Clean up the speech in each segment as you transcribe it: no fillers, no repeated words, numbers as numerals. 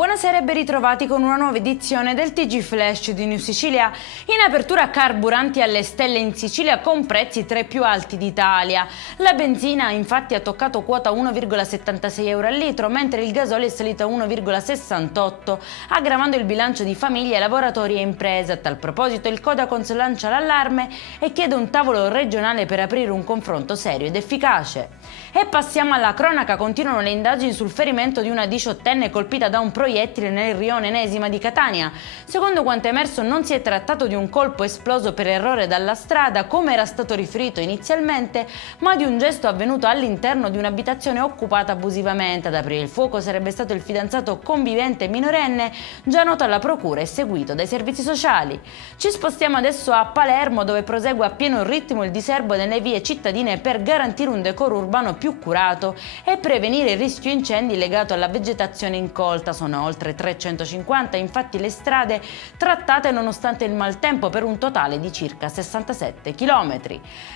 Buonasera e ben ritrovati con una nuova edizione del TG Flash di New Sicilia. In apertura carburanti alle stelle in Sicilia con prezzi tra i più alti d'Italia. La benzina infatti ha toccato quota 1,76 euro al litro, mentre il gasolio è salito a 1,68, aggravando il bilancio di famiglie, lavoratori e imprese. A tal proposito il Codacons lancia l'allarme e chiede un tavolo regionale per aprire un confronto serio ed efficace. E passiamo alla cronaca. Continuano le indagini sul ferimento di una 18enne colpita da un proiettile nel rione Enesima di Catania. Secondo quanto emerso non si è trattato di un colpo esploso per errore dalla strada, come era stato riferito inizialmente, ma di un gesto avvenuto all'interno di un'abitazione occupata abusivamente. Ad aprire il fuoco sarebbe stato il fidanzato convivente minorenne, già noto alla procura e seguito dai servizi sociali. Ci spostiamo adesso a Palermo, dove prosegue a pieno ritmo il diserbo nelle vie cittadine per garantire un decoro urbano più curato e prevenire il rischio incendi legato alla vegetazione incolta. Sono oltre 350 infatti le strade trattate nonostante il maltempo, per un totale di circa 67 km.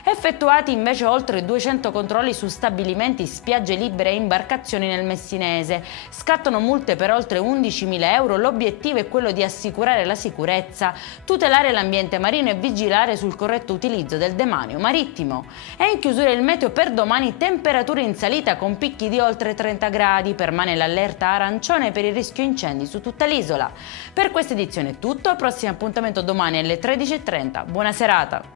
Effettuati invece oltre 200 controlli su stabilimenti, spiagge libere e imbarcazioni nel Messinese. Scattano multe per oltre 11.000 euro. L'obiettivo è quello di assicurare la sicurezza, tutelare l'ambiente marino e vigilare sul corretto utilizzo del demanio marittimo. E in chiusura il meteo per domani: temperature in salita con picchi di oltre 30 gradi, permane l'allerta arancione per il rischio incendi su tutta l'isola. Per questa edizione è tutto, al prossimo appuntamento domani alle 13:30. Buona serata!